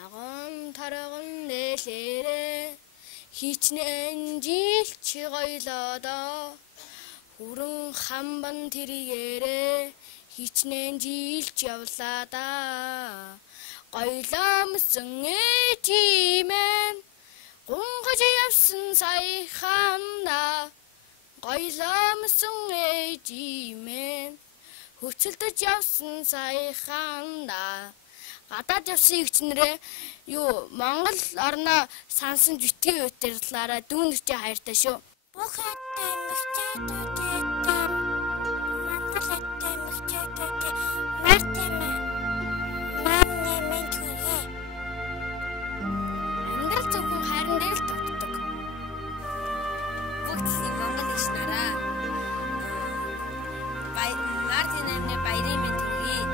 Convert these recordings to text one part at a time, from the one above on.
Наган тарган нээлээрээ хичнээн жилч гойлоодоо хүрэн хамбан тэргээрээ хичнээн жилч явлаа да. Гойломсон ээжимэн гунгаж явсан саяхана. Гойломсон ээжимэн хөцөлдөж явсан саяхана. Гадаад явсан ихчнэрээ юу Монгол орноо сансан битгий удирлаараа дүүнэрчээ хайртай шүү. Бүх хэдэн мэгчээдүүдийн Монгол хэдэн мэгчээдүүдийн мартин манны мэнтүгээ Амьдрал зөвхөн хайран дээр л тогтдог. Бүгд Монгол иш нараа Мартин амны баярын мэнтүгээ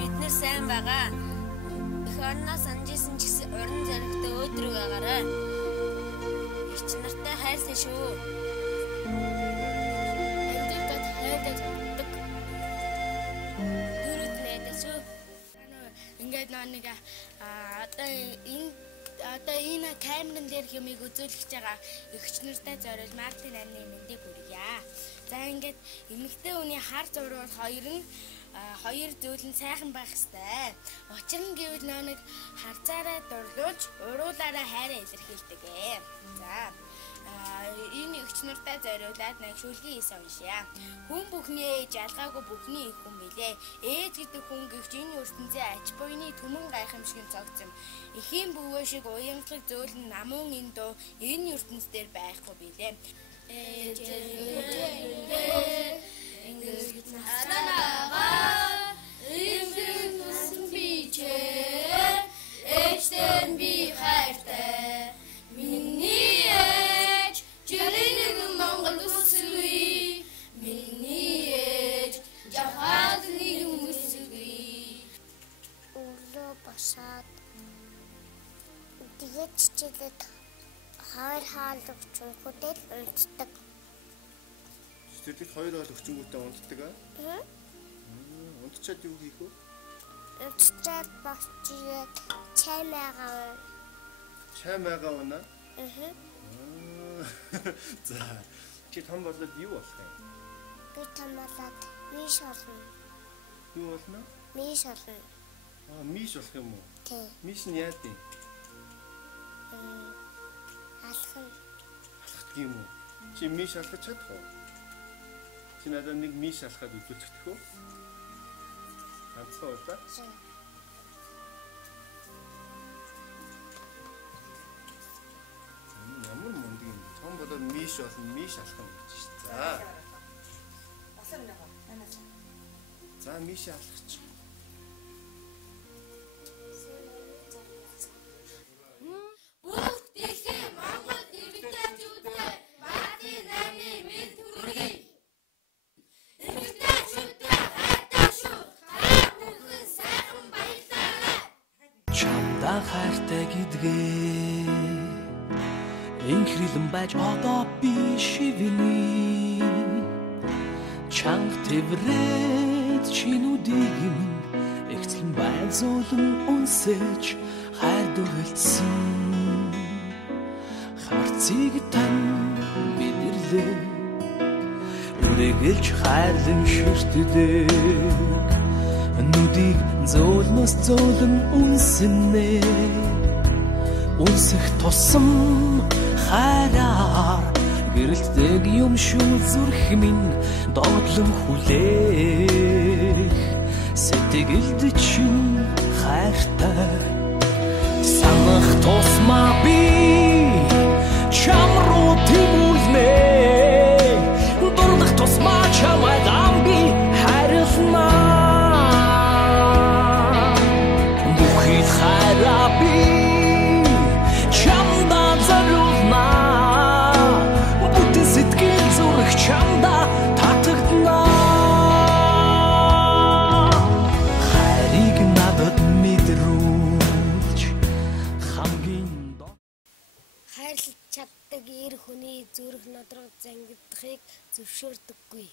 Биднэр сайн байгаа. Их орноо санжсэн ч гэсэн орон зоригтой өөдрөг агаарай. Ич нартай хайрсан шүү. Амьдралд хайртай тогтдог. Дөрөв найдаа шүү. Ингээд нэг одоо энэ камерын дээр хэмиг үзүүлж байгаа эгчнэртэй зориул Мартин амны мэндийг хүргье. За ингээд эмэгтэй хүний хар зурвал хоёр зүйл нь сайхан байх ёстой. Учир нь гэвэл нэг харцаараа дурлуулж, уруулаараа хайраа илэрхийлдэг. За энэ эгчнэртэй зориулаад нэг шүлгийн хийсэн уншия. Хүн бүхний ээж ялгаагүй бүхний их хүн билээ. Ээж гэдэг хүн гэвч энэ ертөнцийн ач буйны түмэн гайхамшигын цогцом. Эхийн бөвөө шиг уянгалаг зөөлн намун энэ дуу энэ ертөнц дээр байхгүй билээ. Ингээд насанаа эмгэн хүсэн бичээ ээжтэн би хайртай миний ээж жирийн Монгол үсгүй миний ээж жахаад нэг үсгүй өглөө босоод тэгээд чичээд хоёр хаалгч хөдөл унтдаг. Тэдийг хоёр хоол өчнгүүтээ унтдаг аа? Унтчаад юу хийх вэ? Унтчаад босчихээд чай маягаа. Чай маягаа унаа? За. Чи том болоод юу болох юм? Би том болоод миш болно. Юу болно? Миш болно. Миш болох юм уу? Тий. Миш нь яа дээ? Алхан. Алхах юм уу? Чи миш алхаж чадах уу? Чи надад нэг миш алхаад үзүүлчихдэг үү? Ганцхан удаа. Ямар мундаг юм. Том болоод миш болно, миш алхах юм гэж шүү. За. Болсон нэг байна. За миш алхач. Хайртай гэдгээ инхрилэн байж одоо би шивэний чанга тэврээд чинүүдийг минь эгцлэн байзуулан унсэж хайр дүгэлцсэн харцыг тань бидэрлээ үргэлж хайрлан ширтдэг нүдийг зөөлнөс зөөлөн үнсэнэ үнсэх тусам хайраар гэрэлтдэг юм шүү зүрх минь доотлон хүлээх сэтгэлд чинь хайртай санах тусмаа би чам руу тэмүүлнэ дурлах тусмаа чамай дамби хайрлнаа Хараби чамда зориулна бүтэн сэтгэл зүрх чамда татагдана хайрыг надад мэдрүүлж хамгийн хайрлаж чаддаг эр хүний зүрх нодрог зангидахыг зөвшөөрдөггүй.